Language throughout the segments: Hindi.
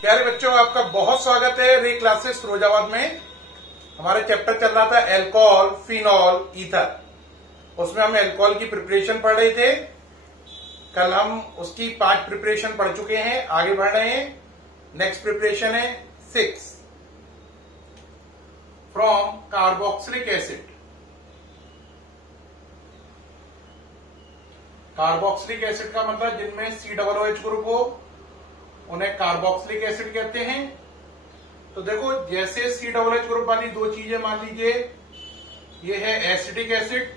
प्यारे बच्चों, आपका बहुत स्वागत है रे क्लासेस फिरोजाबाद में। हमारा चैप्टर चल रहा था अल्कोहल, फिनॉल, ईथर। उसमें हम अल्कोहल की प्रिपरेशन पढ़ रहे थे। कल हम उसकी 5 प्रिपरेशन पढ़ चुके हैं, आगे बढ़ रहे हैं। नेक्स्ट प्रिपरेशन है 6 from carboxylic acid. Carboxylic acid का मतलब जिनमें COOH ग्रुप हो उन्हें कार्बोक्सिलिक एसिड कहते हैं। तो देखो, जैसे COOH ग्रुप वाली दो चीजें मान लीजिए, ये है एसिटिक एसिड,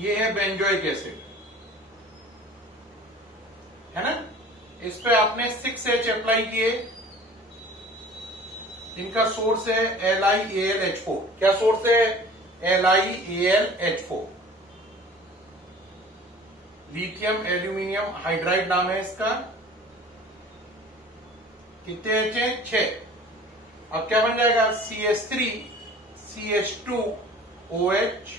ये है बेंजोइक एसिड, है ना। इस पे आपने 6H अप्लाई किए। इनका सोर्स है LiAlH4। क्या सोर्स है? LiAlH4। लिथियम एल्यूमिनियम हाइड्राइड नाम है इसका। कितने एच है? 6। अब क्या बन जाएगा? CH3 CH2OH,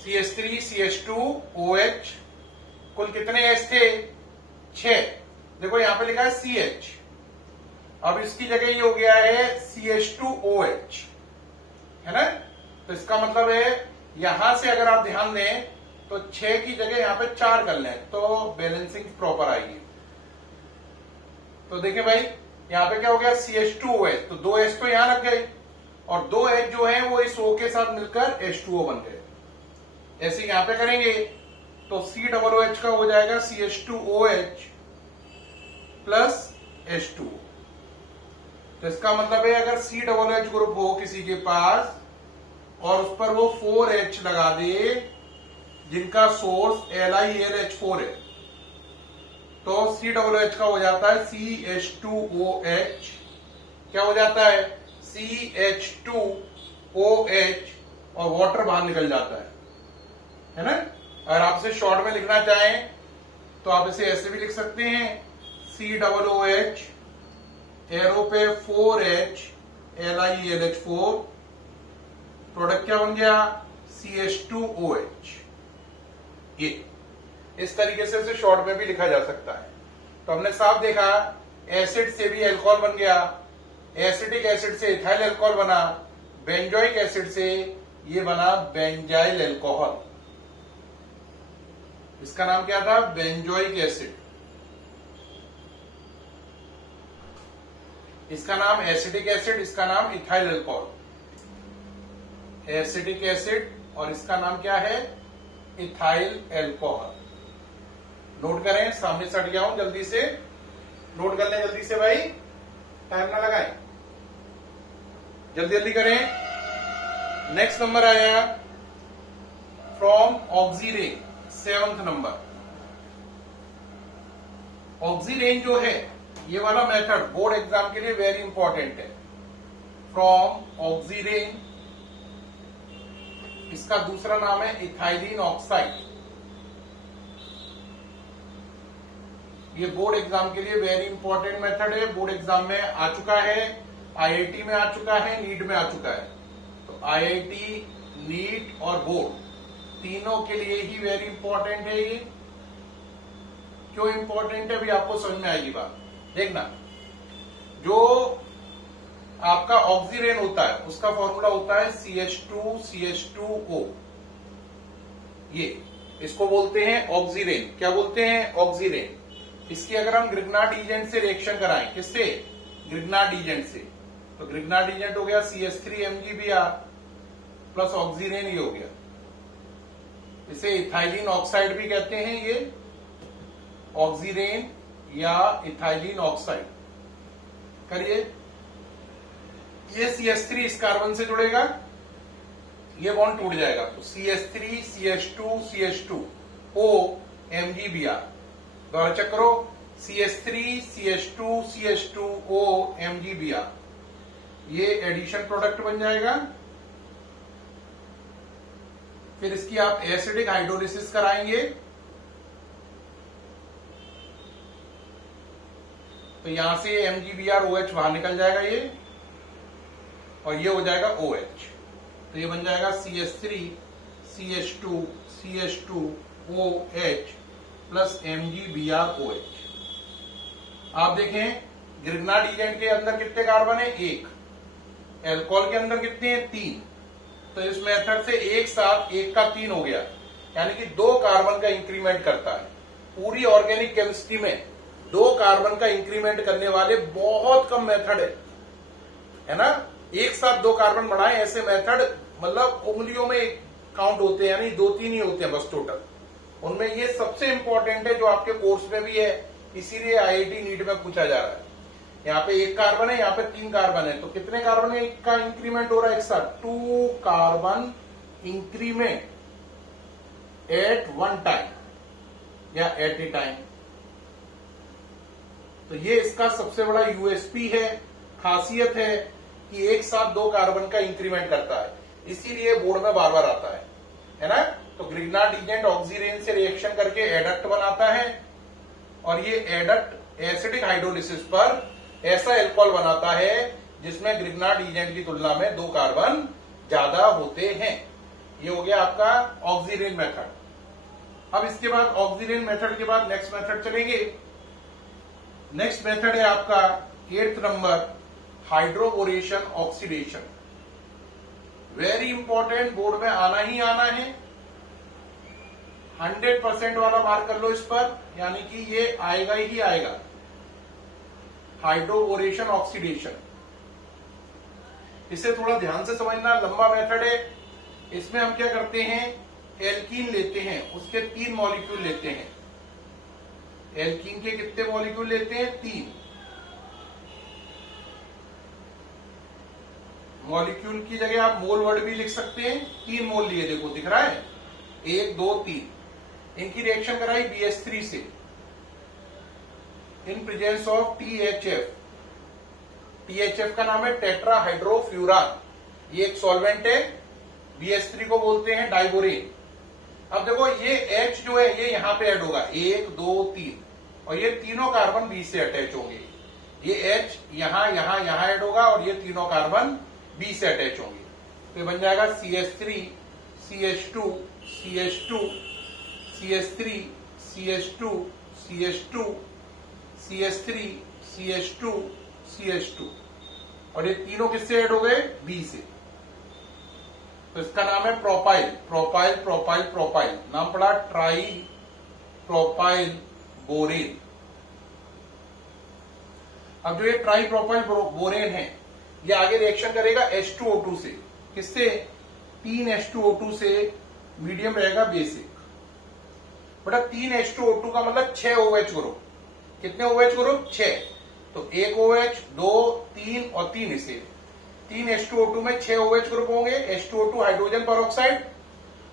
CH3 CH2OH। कुल कितने एच थे? 6। देखो यहां पे लिखा है CH, अब इसकी जगह ये हो गया है CH2OH, है ना। तो इसका मतलब है यहां से अगर आप ध्यान दें तो 6 की जगह यहां पे 4 कर लें तो बैलेंसिंग प्रॉपर आएगी। तो देखिए भाई, यहां पे क्या हो गया? CH2OH, तो 2 H तो यहां लग गए और 2 H जो है वो इस O के साथ मिलकर H2O बन गए। ऐसे यहां पे करेंगे तो COOH का हो जाएगा CH2OH प्लस H2O। तो इसका मतलब है अगर COOH ग्रुप हो किसी के पास और उस पर वो 4H लगा दे जिनका सोर्स LiAlH4 है, तो COOH का हो जाता है CH2OH। क्या हो जाता है? CH2OH, और वाटर बाहर निकल जाता है ना। अगर आप इसे शॉर्ट में लिखना चाहें तो आप इसे ऐसे भी लिख सकते हैं, COOH एरो पे 4H LiAlH4, प्रोडक्ट क्या बन गया? CH2OH। ये इस तरीके से इसे शॉर्ट में भी लिखा जा सकता है। तो हमने साफ देखा, एसिड से भी अल्कोहल बन गया, एसिटिक एसिड से इथाइल अल्कोहल बना, बेंजोइक एसिड से ये बना बेंजाइल अल्कोहल। इसका नाम क्या था? Benzoic acid. इसका नाम एसिटिक एसिड, इसका नाम इथाइल अल्कोहल। एसिटिक एसिड और इसका नाम क्या है? Ethyl alcohol. नोट करें, सामने से हट गया हूं, जल्दी से नोट कर लें, जल्दी से भाई, टाइम ना लगाएं, जल्दी जल्दी करें। नेक्स्ट नंबर आया from oxirane, 7th number. Oxirane जो है ये वाला मेथड बोर्ड एग्जाम के लिए वेरी इंपॉर्टेंट है। फ्रॉम ऑक्सीरेन, इसका दूसरा नाम है इथाइलिन ऑक्साइड। ये बोर्ड एग्जाम के लिए वेरी इंपॉर्टेंट मेथड है। बोर्ड एग्जाम में आ चुका है, IIT में आ चुका है, नीट में आ चुका है। तो IIT, नीट और बोर्ड तीनों के लिए ही वेरी इंपॉर्टेंट है ये। क्यों इंपॉर्टेंट है अभी आपको समझ में आएगी बात। देखना, जो आपका ऑक्सीरेन होता है उसका फॉर्मूला होता है CH2CH2O। ये इसको बोलते हैं ऑक्सीरेन। क्या बोलते हैं? ऑक्सीरेन। इसकी अगर हम ग्रिग्नार्ड एजेंट से रिएक्शन कराएं, किससे? ग्रिग्नार्ड एजेंट से, तो ग्रिग्नार्ड एजेंट हो गया CH3MgBr प्लस ऑक्सीरेन, ये हो गया। इसे इथाइलिन ऑक्साइड भी कहते हैं, ये ऑक्सीरेन या इथाइलिन ऑक्साइड। करिए, ये CH3 इस कार्बन से जुड़ेगा, ये बॉन्ड टूट जाएगा, तो CH3 CH2 CH2O MgBr। दोबारा चेक करो, CH3 CH2 CH2O MgBr, ये एडिशन प्रोडक्ट बन जाएगा। फिर इसकी आप एसिडिक हाइड्रोलिसिस कराएंगे तो यहां से MgBrOH बाहर निकल जाएगा ये, और ये हो जाएगा OH। तो ये बन जाएगा CH3 CH2 CH2OH plus MgBrOH। आप देखें ग्रिग्नार्ड एजेंट के अंदर कितने कार्बन है? 1। एल्कोहल के अंदर कितने हैं? 3। तो इस मेथड से एक साथ 1 का 3 हो गया, यानी कि 2 कार्बन का इंक्रीमेंट करता है। पूरी ऑर्गेनिक केमिस्ट्री में 2 कार्बन का इंक्रीमेंट करने वाले बहुत कम मेथड है ना। एक साथ 2 कार्बन बढ़ाएं, ऐसे मेथड मतलब उंगलियों में काउंट होते हैं, यानी 2-3 ही होते हैं बस टोटल। उनमें ये सबसे इंपॉर्टेंट है जो आपके कोर्स में भी है, इसीलिए IIT नीट में पूछा जा रहा है। यहाँ पे 1 कार्बन है, यहाँ पे 3 कार्बन है, तो कितने कार्बन का इंक्रीमेंट हो रहा है एक साथ? 2 कार्बन इंक्रीमेंट एट 1 टाइम या एट ए टाइम। तो ये इसका सबसे बड़ा USP है, खासियत है कि एक साथ 2 कार्बन का इंक्रीमेंट करता है, इसीलिए बोर्ड में बार बार आता है ना। तो ग्रिग्नार्ड एजेंट ऑक्सीरेन से रिएक्शन करके एडक्ट बनाता है, और ये एडक्ट एसिडिक हाइड्रोलिसिस पर ऐसा एल्कोहल बनाता है जिसमें ग्रिग्नार्ड एजेंट की तुलना में 2 कार्बन ज्यादा होते हैं। ये हो गया आपका ऑक्सीरेन मेथड। अब इसके बाद ऑक्सीरेन मेथड के बाद नेक्स्ट मेथड चलेंगे। नेक्स्ट मेथड है आपका 8th number, hydroboration oxidation. Very important, board में आना ही आना है। 100% वाला मार्क कर लो इस पर, यानी कि ये आएगा ही आएगा। हाइड्रोबोरेशन ऑक्सीडेशन, इसे थोड़ा ध्यान से समझना, लंबा मेथड है। इसमें हम क्या करते हैं, एल्कीन लेते हैं, उसके 3 मॉलिक्यूल लेते हैं। एल्कीन के कितने मॉलिक्यूल लेते हैं? 3 मॉलिक्यूल की जगह आप मोल वर्ड भी लिख सकते हैं। 3 मोल लिए, देखो दिख रहा है, 1 2 3। इनकी रिएक्शन कराई BH3 से in presence of THF। THF का नाम है टेट्राहाइड्रोफ्यूरान। ये एक सॉल्वेंट है, BH3 को बोलते हैं डाइबोरेन। अब देखो ये H जो है ये यहां पे ऐड होगा, 1 2 3, और ये तीनों कार्बन B से अटैच होंगे। ये H यहां यहां यहां ऐड होगा, और ये तीनों कार्बन B से अटैच होंगे। तो बन जाएगा CH3 CH2 CH2 CH3 CH2 CH2 CH3 CH2 CH2, और ये तीनों किससे ऐड हो गए? B से। तो इसका नाम है प्रोपाइल। प्रोपाइल प्रोपाइल प्रोपाइल, नाम पड़ा ट्राई प्रोपाइल बोरेन। अब जो ये ट्राई प्रोपाइल बोरेन है, ये आगे रिएक्शन करेगा H2O2 से। किससे? 3 H2O2 से, मीडियम रहेगा बेसिक। बेटा 3 H2O2 का मतलब 6 OH ग्रुप। कितने OH ग्रुप? 6। तो 1 OH 2 3 और 3 इसे, 3 H2O2 में 6 OH ग्रुप होंगे। H2O2 hydrogen peroxide,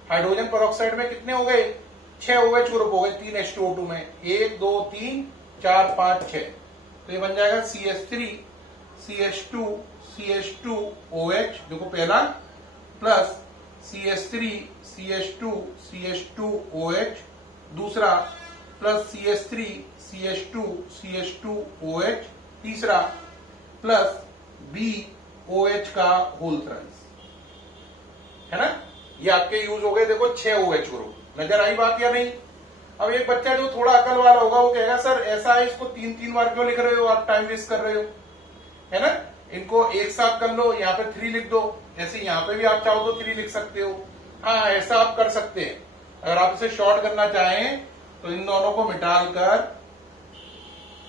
hydrogen peroxide में कितने हो गए? 6 OH ग्रुप हो गए 3 H2O2 में, 1 2 3 4 5 6। तो ये बन जाएगा CH3 CH2 CH2 OH, देखो पहला, plus CH3 CH2 CH2 OH दूसरा, plus CH3 CH2 CH2 OH तीसरा, प्लस BOH का होल थ्राइस, है ना। ये आपके यूज हो गए, देखो 6 OH ग्रुप। नजर आई बात या नहीं? अब एक बच्चा जो थोड़ा अकल वाला होगा वो कहेगा सर ऐसा है, इसको 3-3 बार क्यों लिख रहे हो आप, टाइम वेस्ट कर रहे हो, है ना। इनको एक साथ कर लो, यहाँ पे 3 लिख दो, ऐसे यहाँ पे भी आप चाहो तो 3 लिख सकते हो। हाँ, ऐसा आप कर सकते हैं। अगर आप इसे शॉर्ट करना चाहें तो इन दोनों को मिटाकर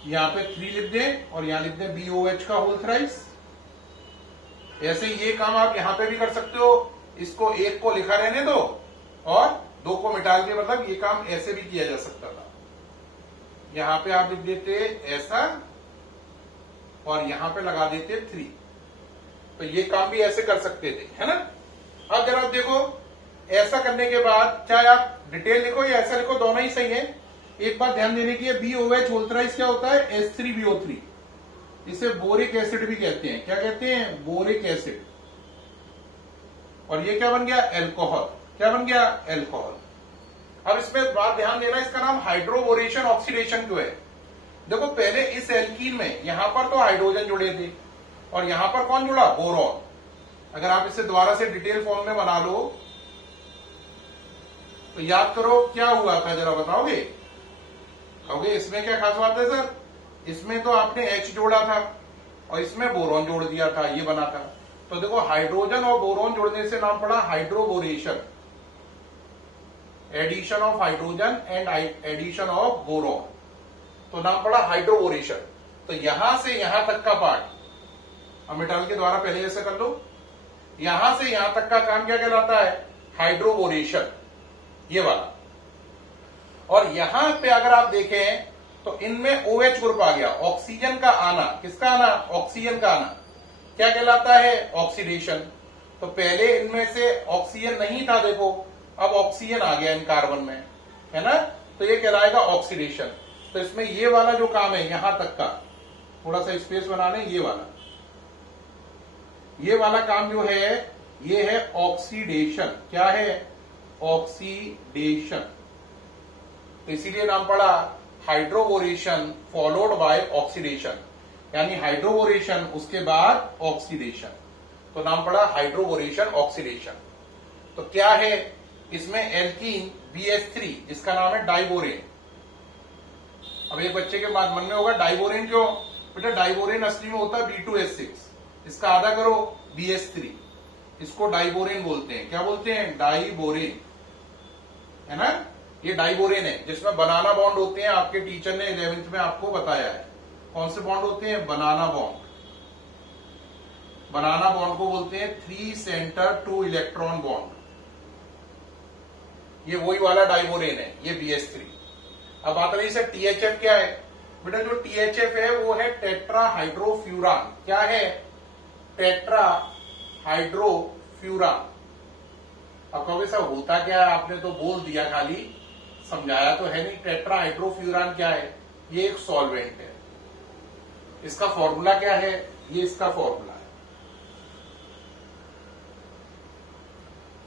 यहाँ पे 3 लिख दें, और यहाँ लिख दें BOH का होल थ्राइस। ऐसे ये काम आप यहाँ पे भी कर सकते हो। इसको 1 को लिखा रहने दो और 2 को मिटा के, मतलब ये काम ऐसे भी किया जा सकता था। यहाँ पे आप लिख देते ऐसा, और यहां पे लगा देते 3। तो ये काम भी ऐसे कर सकते थे, है ना। अब जरा देखो, ऐसा करने के बाद चाहे आप डिटेल लिखो या ऐसा लिखो, दोनों ही सही है। एक बात ध्यान देने की है, BOH होल थ्राइस क्या होता है? H3BO3। इसे बोरिक एसिड भी कहते हैं। क्या कहते हैं? Boric acid. और ये क्या बन गया? एल्कोहल। क्या बन गया? एल्कोहल। अब इसमें बात ध्यान देना, इसका नाम हाइड्रोबोरेशन ऑक्सीडेशन क्यों है? देखो पहले इस एल्कीन में यहां पर तो हाइड्रोजन जुड़े थे, और यहां पर कौन जुड़ा? बोरॉन। अगर आप इसे दोबारा से डिटेल फॉर्म में बना लो तो याद करो क्या हुआ था, जरा बताओगे? कहोगे इसमें क्या खास बात है सर, इसमें तो आपने H जोड़ा था और इसमें बोरॉन जोड़ दिया था, ये बना था। तो देखो हाइड्रोजन और बोरॉन जोड़ने से नाम पड़ा hydroboration, addition of hydrogen and addition of boron, तो नाम पड़ा हाइड्रोबोरेशन। तो यहां से यहां तक का पार्ट अमिटाल के द्वारा पहले ऐसे कर लो, यहां से यहां तक का काम क्या कहलाता है, हाइड्रोबोरेशन, ये वाला। और यहां पे अगर आप देखें तो इनमें OH ग्रुप आ गया, ऑक्सीजन का आना, किसका आना, ऑक्सीजन का आना, क्या कहलाता है, ऑक्सीडेशन। तो पहले इनमें से ऑक्सीजन नहीं था, देखो अब ऑक्सीजन आ गया इन कार्बन में, है ना, तो ये कहलाएगा ऑक्सीडेशन। तो इसमें ये वाला जो काम है यहां तक का, थोड़ा सा स्पेस बनाने, ये वाला काम जो है ये है ऑक्सीडेशन। क्या है, ऑक्सीडेशन। तो इसीलिए नाम पड़ा हाइड्रोबोरेशन फॉलोड बाय ऑक्सीडेशन, यानी हाइड्रोबोरेशन उसके बाद ऑक्सीडेशन, तो नाम पड़ा हाइड्रोबोरेशन ऑक्सीडेशन। तो क्या है इसमें, एल्कीन BH3 जिसका नाम है डाइबोरेन। अब एक बच्चे के बाद मन में होगा डाइबोरेन क्यों, बेटा डाइबोरेन असली में होता है B2H6, इसका आधा करो BH3, इसको डाइबोरेन बोलते हैं। क्या बोलते हैं, डाइबोरेन, है ना, ये डाइबोरेन है जिसमें बनाना बॉन्ड होते हैं। आपके टीचर ने 11th में आपको बताया है कौन से बॉन्ड होते हैं, बनाना बॉन्ड। बनाना बॉन्ड को बोलते हैं 3 सेंटर 2 इलेक्ट्रॉन बॉन्ड, ये वही वाला डाइबोरेन है, ये BH3। अब बात रही सर THF क्या है, बेटा जो THF है वो है टेट्राहाइड्रोफ्यूरान। क्या है, टेट्राहाइड्रोफ्यूरान। अब कहोगे सर होता क्या है, आपने तो बोल दिया, खाली समझाया तो है नहीं। टेट्राहाइड्रोफ्यूरान क्या है, ये एक सॉल्वेंट है, इसका फॉर्मूला क्या है, ये इसका फॉर्मूला है,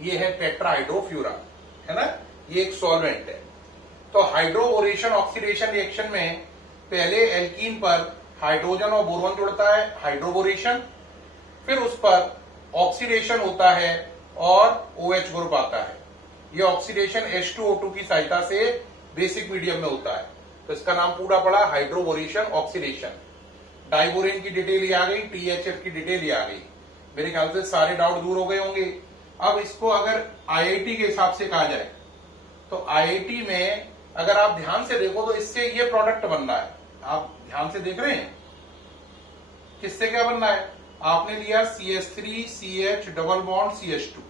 ये है टेट्राहाइड्रोफ्यूरान, है ना, ये एक सॉल्वेंट है। तो हाइड्रोबोरेशन ऑक्सीडेशन रिएक्शन में पहले एल्कीन पर हाइड्रोजन और बोरॉन जुड़ता है, हाइड्रोबोरेशन, फिर उस पर ऑक्सीडेशन होता है और OH ग्रुप आता है। ये ऑक्सीडेशन H2O2 की सहायता से बेसिक मीडियम में होता है, तो इसका नाम पूरा पड़ा हाइड्रोबोरेशन ऑक्सीडेशन। डाइबोरेन की डिटेल ये आ गई, THF की डिटेल ये आ गई। मेरे ख्याल से सारे डाउट दूर हो गए होंगे। अब इसको अगर IIT के हिसाब से कहा जाए तो IIT में अगर आप ध्यान से देखो तो इससे ये प्रोडक्ट बन रहा है, आप ध्यान से देख रहे हैं, किससे क्या बन रहा है, आपने लिया CH3CH डबल बॉन्ड CH2,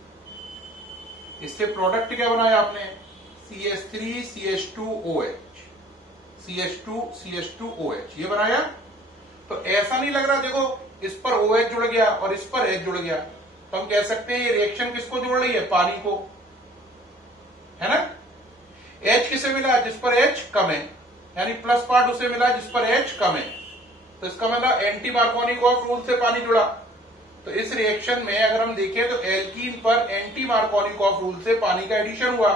इससे प्रोडक्ट क्या बनाया आपने, CH3CH2OH, CH2CH2OH, ये बनाया। तो ऐसा नहीं लग रहा, देखो इस पर OH जुड़ गया और इस पर H जुड़ गया, तो हम कह सकते हैं ये रिएक्शन किसको जोड़ रही है, पानी को, है ना। H किसे मिला, जिस पर H कम है, यानी प्लस पार्ट उसे मिला जिस पर H कम है, तो इसका मतलब एंटी मार्कोनिकॉफ रूल से पानी जुड़ा। तो इस रिएक्शन में अगर हम देखें तो एल्कीन पर एंटी मार्कोनिकॉफ रूल से पानी का एडिशन हुआ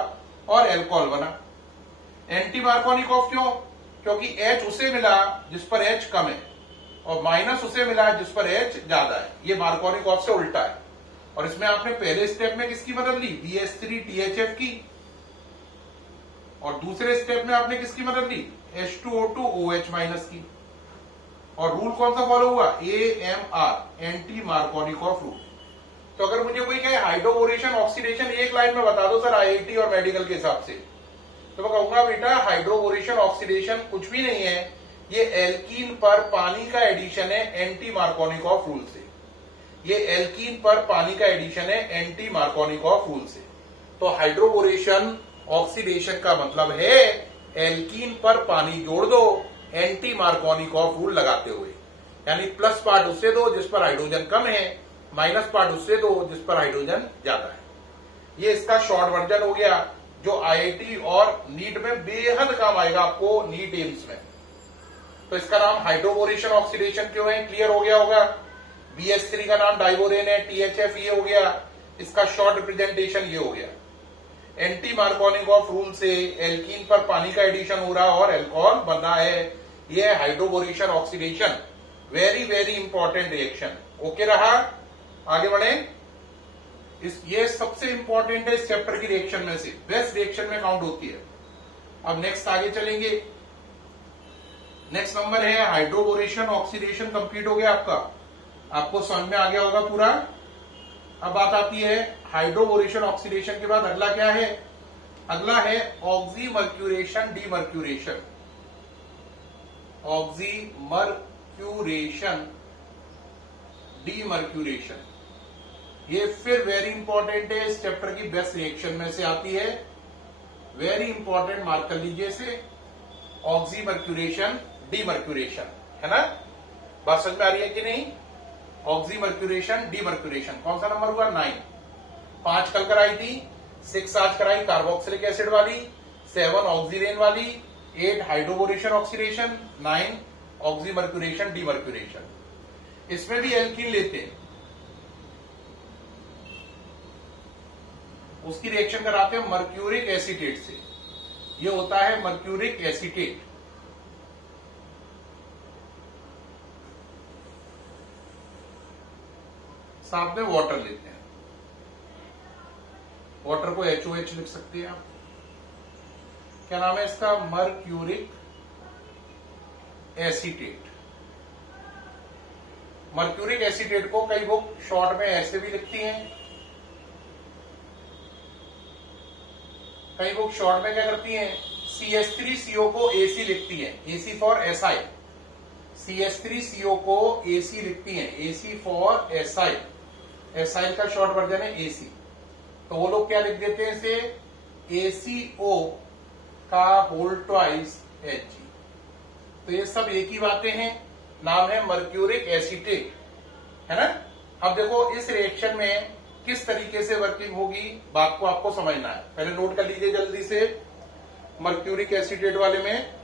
और एल्कोहल बना। एंटी मार्कोनिकॉफ क्यों, क्योंकि H उसे मिला जिस पर H कम है और माइनस उसे मिला जिस पर H ज्यादा है, ये मार्कोनिकॉफ से उल्टा है। और इसमें आपने पहले स्टेप में किसकी मदद ली, BH3 THF की, और दूसरे स्टेप में आपने किसकी मदद ली, H2O2 OH माइनस की। और रूल कौन सा फॉलो हुआ, AMR, एंटी मार्कोनिकॉफ रूल। तो अगर मुझे कोई कहे हाइड्रोबोरेशन ऑक्सीडेशन एक लाइन में बता दो सर IIT और मेडिकल के हिसाब से, तो मैं कहूंगा बेटा हाइड्रोबोरेशन ऑक्सीडेशन कुछ भी नहीं है, ये एल्कीन पर पानी का एडिशन है एंटी मार्कोनिकॉफ रूल से। ये एल्कीन पर पानी का एडिशन है एंटी मार्कोनिकॉफ रूल से। तो हाइड्रोबोरेशन ऑक्सीडेशन का मतलब है एल्कीन पर पानी जोड़ दो एंटी मार्कोनिकॉफ रूल लगाते हुए, यानी प्लस पार्ट उससे दो जिस पर हाइड्रोजन कम है, माइनस पार्ट उससे दो जिस पर हाइड्रोजन ज्यादा है। ये इसका शॉर्ट वर्जन हो गया जो IIT और नीट में बेहद काम आएगा आपको, नीट एम्स में। तो इसका नाम हाइड्रोबोरेशन ऑक्सीडेशन क्यों है, क्लियर हो गया होगा। BH3 का नाम डाइबोरेन है, THF ये हो गया, इसका शॉर्ट रिप्रेजेंटेशन ये हो गया। एंटी मार्कोनिकॉफ रूल से एल्कीन पर पानी का एडिशन हो रहा और एल्कोहल बन रहा है, ये hydroboration oxidation. Very very important reaction. Okay रहा, आगे बढ़े। ये सबसे इंपॉर्टेंट है इस चैप्टर की रिएक्शन में से, बेस्ट रिएक्शन में काउंट होती है। अब नेक्स्ट आगे चलेंगे। नेक्स्ट नंबर है हाइड्रोबोरेशन ऑक्सीडेशन, कंप्लीट हो गया आपका, आपको समझ में आ गया होगा पूरा। अब बात आती है हाइड्रोबोरेशन ऑक्सीडेशन के बाद अगला क्या है, अगला है ऑक्सीमर्क्यूरेशन डीमर्क्यूरेशन। ऑक्सीमर्क्यूरेशन डीमर्क्यूरेशन, ये फिर वेरी इंपॉर्टेंट है, इस चैप्टर की बेस्ट रिएक्शन में से आती है, वेरी इंपॉर्टेंट, मार्क कर लीजिए इसे। ऑक्सीमर्क्यूरेशन डीमर्क्यूरेशन, है ना, बात समझ में आ रही है कि नहीं। ऑक्सीमर्क्यूरेशन डीमर्क्यूरेशन कौन सा नंबर हुआ, 9। 5 कल कराई थी, 6 आज कराई कार्बोक्सिलिक एसिड वाली, 7 ऑक्सीरेन वाली, 8 हाइड्रोबोरेशन ऑक्सीडेशन, 9 ऑक्सीमर्क्यूरेशन डीमर्क्यूरेशन। इसमें भी एल्कीन लेते हैं, उसकी रिएक्शन कराते हैं मर्क्यूरिक एसीटेट से, ये होता है मर्क्यूरिक एसीटेट। साथ में वाटर लेते हैं, वाटर को HOH लिख सकते हैं आप, क्या नाम है इसका, मर्क्यूरिक एसीटेट। मर्क्यूरिक एसीटेट को कई बुक शॉर्ट में ऐसे भी लिखती हैं, कई बुक शॉर्ट में क्या करती हैं, CH3CO को AC लिखती हैं, AC फॉर एसाइल। CH3CO को AC लिखती हैं, AC फॉर एसाइल, एसाइल का शॉर्ट वर्जन है AC। तो वो लोग क्या लिख देते हैं इसे, ACO का होल ट्वाइस Hg। तो ये सब एक ही बातें हैं, नाम है मर्क्यूरिक एसीटेट, है ना। अब देखो इस रिएक्शन में किस तरीके से वर्किंग होगी, बात को आपको समझना है, पहले नोट कर लीजिए जल्दी से। मर्क्यूरिक एसीटेट वाले में,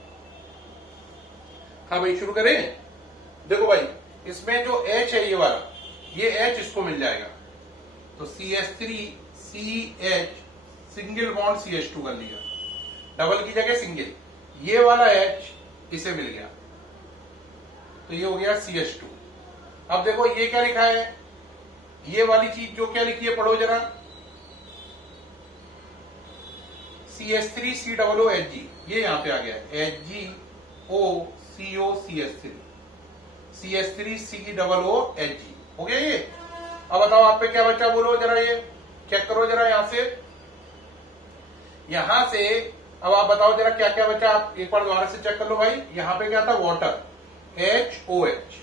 हाँ भाई शुरू करें। देखो भाई इसमें जो H है ये वाला, ये H इसको मिल जाएगा, तो CH3CH सिंगल बॉन्ड CH2 कर लिया, डबल की जगह सिंगल, ये वाला H इसे मिल गया, तो ये हो गया CH2। अब देखो ये क्या लिखा है, ये वाली चीज जो क्या लिखी है पढ़ो जरा, CH3COOHG, ये यहां पे आ गया HgOCOCH3, CH3COOHG हो गया ये। अब बताओ आप पे क्या बचा, बोलो जरा, ये चेक करो जरा यहां से, यहां से। अब आप बताओ जरा क्या क्या बचा, आप एक बार दोबारा से चेक कर लो भाई। यहां पे क्या था, वाटर, HOH,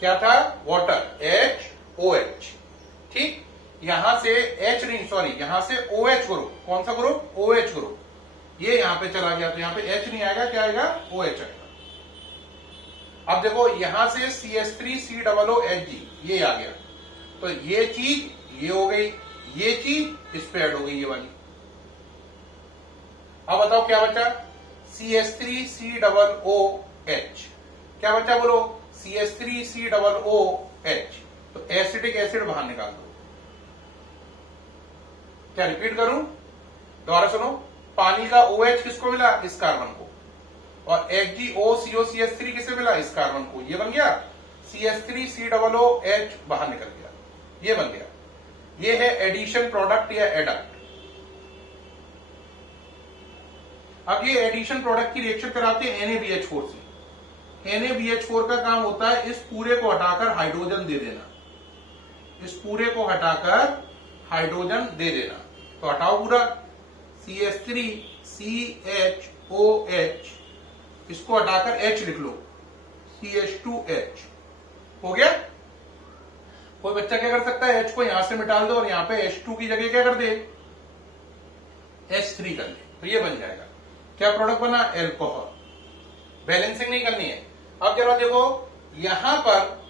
क्या था, वाटर, HOH, ठीक। यहां से H नहीं, सॉरी, यहां से OH ग्रुप, कौन सा ग्रुप, OH ग्रुप, ये यहां पे चला गया, तो यहां पे H नहीं आएगा, क्या आएगा, OH आएगा। अब देखो यहां से CH3COOHG ये आ गया, तो ये चीज ये हो गई, ये चीज इस पे ऐड हो गई, ये वाली। अब बताओ क्या बचा, CH3COOH, क्या बचा बोलो, CH3COOH, तो एसिटिक एसिड बाहर निकाल दो। क्या रिपीट करूं, दोबारा सुनो, पानी का OH किसको मिला, इस कार्बन को, और HgOCOCH3 किसे मिला, इस कार्बन को, ये बन गया CH3COOH, बाहर निकल गया, ये बन गया। ये है एडिशन प्रोडक्ट या एडक्ट। अब ये एडिशन प्रोडक्ट की रिएक्शन कराते हैं NaBH4 से। NaBH4 का काम होता है इस पूरे को हटाकर हाइड्रोजन दे देना, इस पूरे को हटाकर हाइड्रोजन दे देना। तो हटाओ पूरा, CH3CHOH, इसको हटाकर H लिख लो, CH2H हो गया। कोई बच्चा क्या कर सकता है, H को यहां से मिटाल दो और यहां पे H2 की जगह क्या कर दे, H3 कर दे, तो ये बन जाएगा। क्या प्रोडक्ट बना, एल्कोहल। बैलेंसिंग नहीं करनी है। अब जरा देखो यहां पर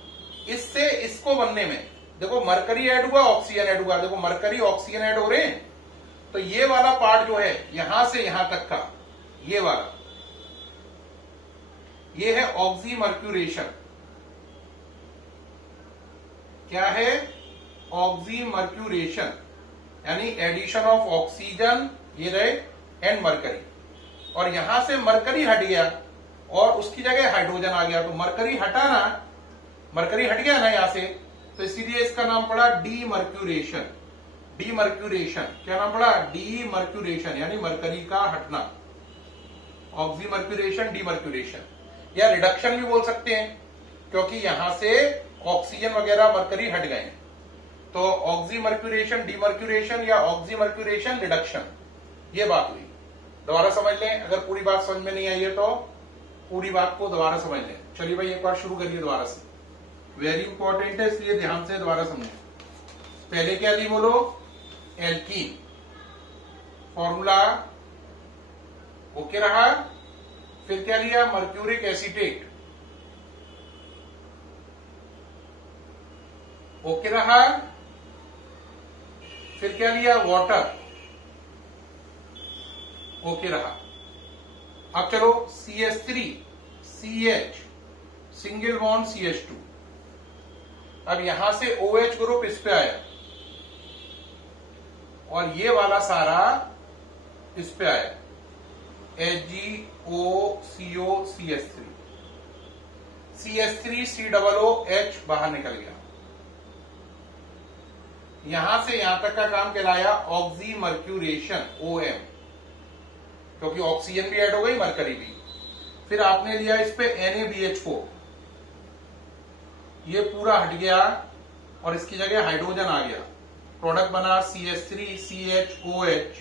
इससे इसको बनने में, देखो मरकरी ऐड हुआ, ऑक्सीजन ऐड हुआ, देखो मरकरी ऑक्सीजन ऐड हो रहे हैं, तो ये वाला पार्ट जो है यहां से यहां तक का, ये वाला, ये है ऑक्सीमर्क्यूरेशन। क्या है, ऑक्सीमर्क्यूरेशन, यानी एडिशन ऑफ ऑक्सीजन, ये रहे, एंड मरकरी, और यहां से मरकरी हट गया और उसकी जगह हाइड्रोजन आ गया, तो मरकरी हटा ना, मरकरी हट गया ना यहां से, तो इसीलिए इसका नाम पड़ा डीमर्क्यूरेशन। डीमर्क्यूरेशन क्या नाम पड़ा, डीमर्क्यूरेशन, यानी मरकरी का हटना। ऑक्सीमर्क्यूरेशन डीमर्क्यूरेशन, या रिडक्शन भी बोल सकते हैं क्योंकि यहां से ऑक्सीजन वगैरह मरकरी हट गए हैं। तो ऑक्सीमर्क्यूरेशन डीमर्क्यूरेशन या ऑक्सीमर्क्यूरेशन रिडक्शन, ये बात हुई। दोबारा समझ लें, अगर पूरी बात समझ में नहीं आई है तो पूरी बात को दोबारा समझ लें। चलिए भाई एक बार शुरू करिए दोबारा से, वेरी इंपॉर्टेंट है इसलिए ध्यान से दोबारा समझें। पहले क्या ली बोलो, एल्कीन, फॉर्मूला ओके रहा। फिर क्या लिया, मर्क्यूरिक एसीटेट, ओके रहा। फिर क्या लिया, वाटर, ओके रहा। अब चलो CH3 CH single bond CH2, अब यहां से OH ग्रुप इस पे आया और ये वाला सारा इस पे आया, HgOCO CH3, CH3 COOH बाहर निकल गया। यहां से यहां तक का काम कहलाया ऑक्सीमर्क्यूरेशन OM, क्योंकि ऑक्सीजन भी ऐड हो गई, मरकरी भी। फिर आपने लिया इस पे NaBH4, ये पूरा हट गया और इसकी जगह हाइड्रोजन आ गया, प्रोडक्ट बना CH3 CHOH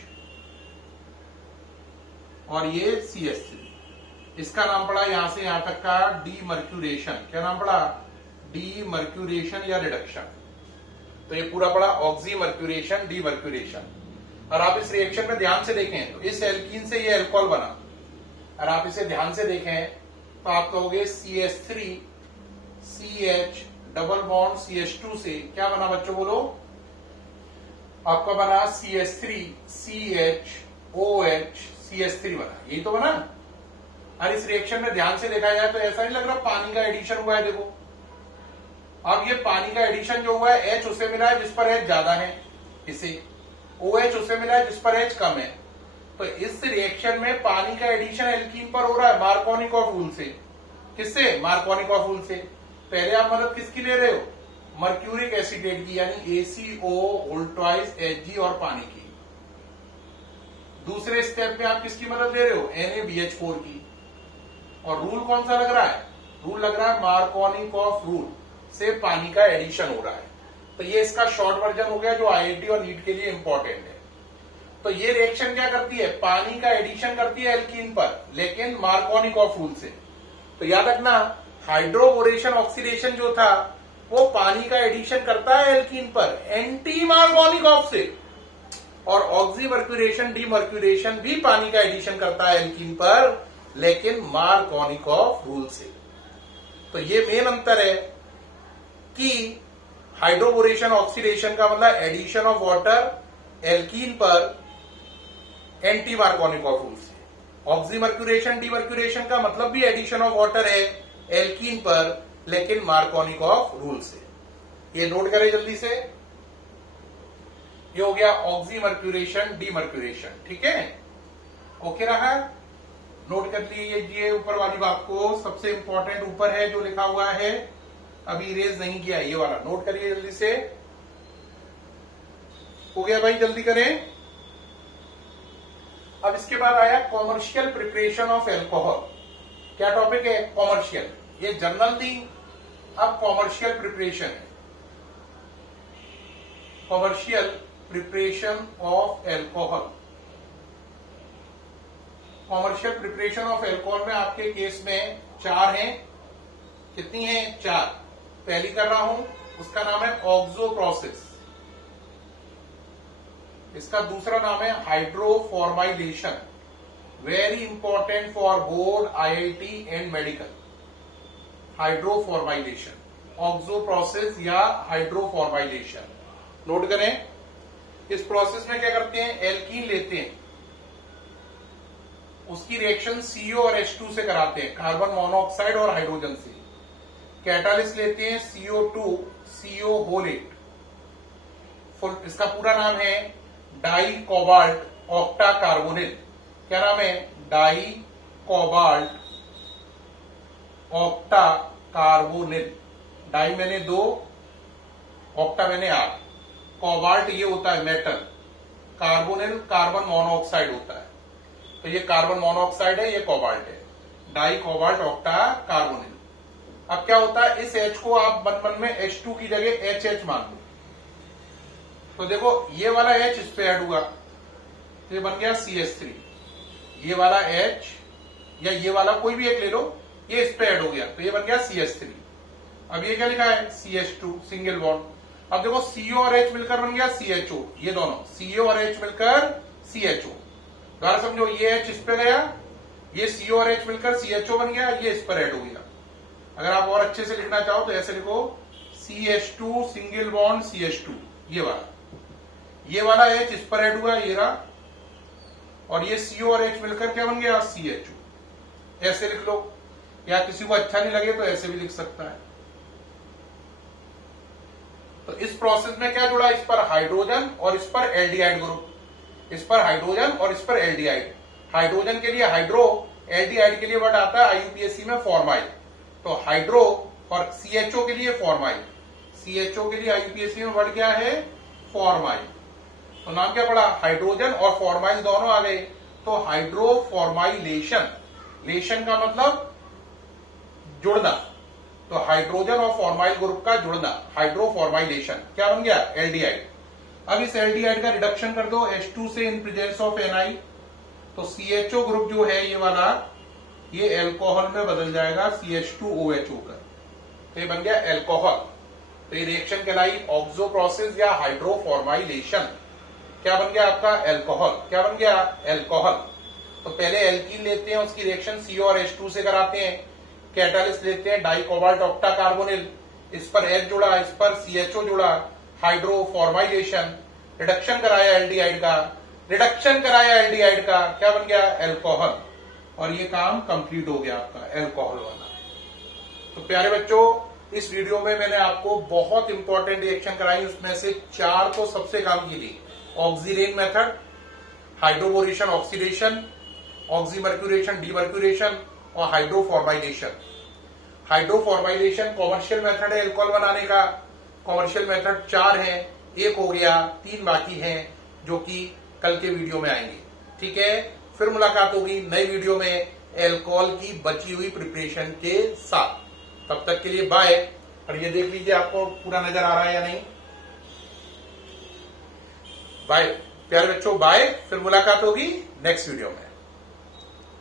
और ये CH3। इसका नाम पड़ा यहां से यहां तक का डीमर्क्यूरेशन। क्या नाम पड़ा, डीमर्क्यूरेशन या रिडक्शन। तो ये पूरा पड़ा ऑक्सीमर्क्यूरेशन डीमर्क्यूरेशन। और आप इस रिएक्शन में ध्यान से देखें तो इस एल्कीन से ये एल्कोहल बना, और आप इसे ध्यान से देखें तो आप कहोगे CH3 CH double bond CH2 से क्या बना बच्चों बोलो, आपका बना CH3 CHOH CH3 बना, यही तो बना। और इस रिएक्शन में ध्यान से देखा जाए तो ऐसा नहीं लग रहा पानी का एडिशन हुआ है। देखो अब ये पानी का एडिशन जो हुआ है, H उसे मिला है जिस पर H ज्यादा है, इसे OH उसे मिला है जिस पर H कम है। तो इस रिएक्शन में पानी का एडिशन एल्कीन पर हो रहा है मार्कोनिकॉफ रूल से। किससे, मार्कोनिकॉफ रूल से। पहले आप मदद किसकी ले रहे हो, मर्क्यूरिक एसिडेट की, यानी ACO वोल्टवाइज Hg और पानी की। दूसरे स्टेप में आप किसकी मदद ले रहे हो, NaBH4 की। और रूल कौन सा लग रहा है, रूल लग रहा है मार्कोनिकॉफ रूल से पानी का एडिशन हो रहा है। तो ये इसका शॉर्ट वर्जन हो गया जो IIT और नीट के लिए इंपॉर्टेंट है। तो ये रिएक्शन क्या करती है, पानी का एडिशन करती है एल्कीन पर, लेकिन मार्कोनिकॉफ रूल से। तो याद रखना, हाइड्रोबोरेशन ऑक्सीडेशन जो था वो पानी का एडिशन करता है एल्कीन पर एंटी मार्कोनिकॉफ से, और ऑक्सीमर्क्यूरेशन डीमर्क्यूरेशन भी पानी का एडिशन करता है एल्कीन पर, लेकिन मार्कोनिकॉफ रूल से। तो ये मेन अंतर है कि हाइड्रोबोरेशन ऑक्सीडेशन का मतलब एडिशन ऑफ वाटर एल्कीन पर एंटी मार्कोनिकॉफ रूल से, ऑक्सीमर्क्यूरेशन डीमर्क्यूरेशन का मतलब भी एडिशन ऑफ वाटर है एल्कीन पर, लेकिन मार्कोनिकॉफ रूल से। ये नोट करें जल्दी से, ये हो गया ऑक्सीमर्क्यूरेशन डीमर्क्यूरेशन, ठीक है, ओके रहा। नोट कर लीजिए ऊपर वाली बात को, सबसे इंपॉर्टेंट ऊपर है जो लिखा हुआ है, अभी इरेज नहीं किया, ये वाला नोट करिए जल्दी से। हो गया भाई, जल्दी करें। अब इसके बाद आया कॉमर्शियल प्रिपरेशन ऑफ एल्कोहल। क्या टॉपिक है, कॉमर्शियल। ये जनरल थी, अब कॉमर्शियल प्रिपरेशन है। Commercial preparation of alcohol. Commercial preparation of alcohol में आपके केस में 4 हैं। कितनी हैं, 4। पहली कर रहा हूं, उसका नाम है ऑक्सो प्रोसेस। इसका दूसरा नाम है hydroformylation, very important for board, IIT and medical. Hydroformylation, oxo process या हाइड्रोफॉर्माइलेशन, नोट करें। इस प्रोसेस में क्या करते हैं, एल्कीन लेते हैं, उसकी रिएक्शन CO और H2 से कराते हैं, कार्बन मोनोऑक्साइड और हाइड्रोजन से। कैटालिस्ट लेते हैं CO2 CO होलेट, इसका पूरा नाम है डाई कोबाल्ट ऑक्टा कार्बोनिल। क्या नाम है, di cobalt octa carbonyl. Di मैंने 2, ऑक्टा मैंने 8। कोबाल्ट ये होता है मेटल, कार्बोनिल कार्बन मोनोऑक्साइड होता है। तो ये कार्बन मोनोऑक्साइड है, ये कोबाल्ट है, डाई कोबाल्ट ऑक्टा कार्बोनिल। अब क्या होता है, इस H को आप मन में H2 की जगह HH मान लो। तो देखो ये वाला H इस पे ऐड हुआ तो ये बन गया CH3, ये वाला H या ये वाला कोई भी एक ले लो, ये इस पे ऐड हो गया तो ये बन गया CH3। अब ये क्या लिखा है CH2 सिंगल बॉन्ड। अब देखो CO और H मिलकर बन गया CHO, ये दोनों CO और H मिलकर CHO। दोबारा समझो, ये H इस पे गया, ये CO और H मिलकर CHO बन गया, ये इस पर ऐड हो गया। अगर आप और अच्छे से लिखना चाहो तो ऐसे लिखो CH2 सिंगल बॉन्ड CH2, ये वाला H इस पर ऐड हुआ, ये रहा, और ये CO और H मिलकर क्या बन गया CHO। ऐसे लिख लो, या किसी को अच्छा नहीं लगे तो ऐसे भी लिख सकता है। तो इस प्रोसेस में क्या जुड़ा, इस पर हाइड्रोजन और इस पर एल्डिहाइड ग्रुप, इस पर हाइड्रोजन और इस पर एल्डिहाइड। हाइड्रोजन के लिए हाइड्रो, एल्डिहाइड के लिए वर्ड आता है IUPAC में फॉर्माइल। तो हाइड्रो और CHO के लिए फॉर्माइल, CHO के लिए IUPAC में वर्ड क्या है फॉर्माइल। तो नाम क्या पड़ा, हाइड्रोजन और फॉर्माइल दोनों आ गए। तो हाइड्रोफॉर्माइलेशन, लेशन का मतलब जुड़ना, तो हाइड्रोजन और फॉर्माइल ग्रुप का जुड़ना, हाइड्रोफॉर्माइलेशन क्या बन गया एल्डिहाइड। अब इस एल्डिहाइड का रिडक्शन कर दो H2 से इन प्रेजेंस ऑफ Ni, तो CHO ग्रुप जो है ये वाला, ये एल्कोहल में बदल जाएगा CH2OH होकर, तो ये बन गया एल्कोहल। तो ये रिएक्शन कहलाई ऑक्सो प्रोसेस या हाइड्रोफॉर्माइलेशन। क्या बन गया आपका एल्कोहल, क्या बन गया एल्कोहल। तो पहले एल्कीन लेते हैं, उसकी रिएक्शन CO और H2 से कराते हैं, कैटालिस्ट लेते हैं डाई कोबाल्ट ऑक्टा कार्बोनिल, इस पर H जुड़ा, इस पर CHO जुड़ा, हाइड्रोफॉर्माइलेशन, रिडक्शन कराया एल्डिहाइड का, रिडक्शन कराया एल्डिहाइड का, क्या बन गया एल्कोहल, और ये काम कंप्लीट हो गया आपका एल्कोहल वाला। तो प्यारे बच्चों, इस वीडियो में मैंने आपको बहुत इंपॉर्टेंट रिएक्शन कराई, उसमें से 4 तो सबसे काम की थी, oxirane method, hydroboration oxidation, oxymercuration demercuration और हाइड्रोफॉर्माइलेशन। हाइड्रोफॉर्माइलेशन कॉमर्शियल मेथड है एल्कोहल बनाने का, कॉमर्शियल मेथड 4 हैं, एक हो गया, 3 बाकी हैं जो कि कल के वीडियो में आएंगे। ठीक है, फिर मुलाकात होगी नई वीडियो में एल्कोहल की बची हुई प्रिपरेशन के साथ। तब तक के लिए बाय। और ये देख लीजिए आपको पूरा नजर आ रहा है या नहीं। बाय प्यारे बच्चों, बाय, फिर मुलाकात होगी नेक्स्ट वीडियो में।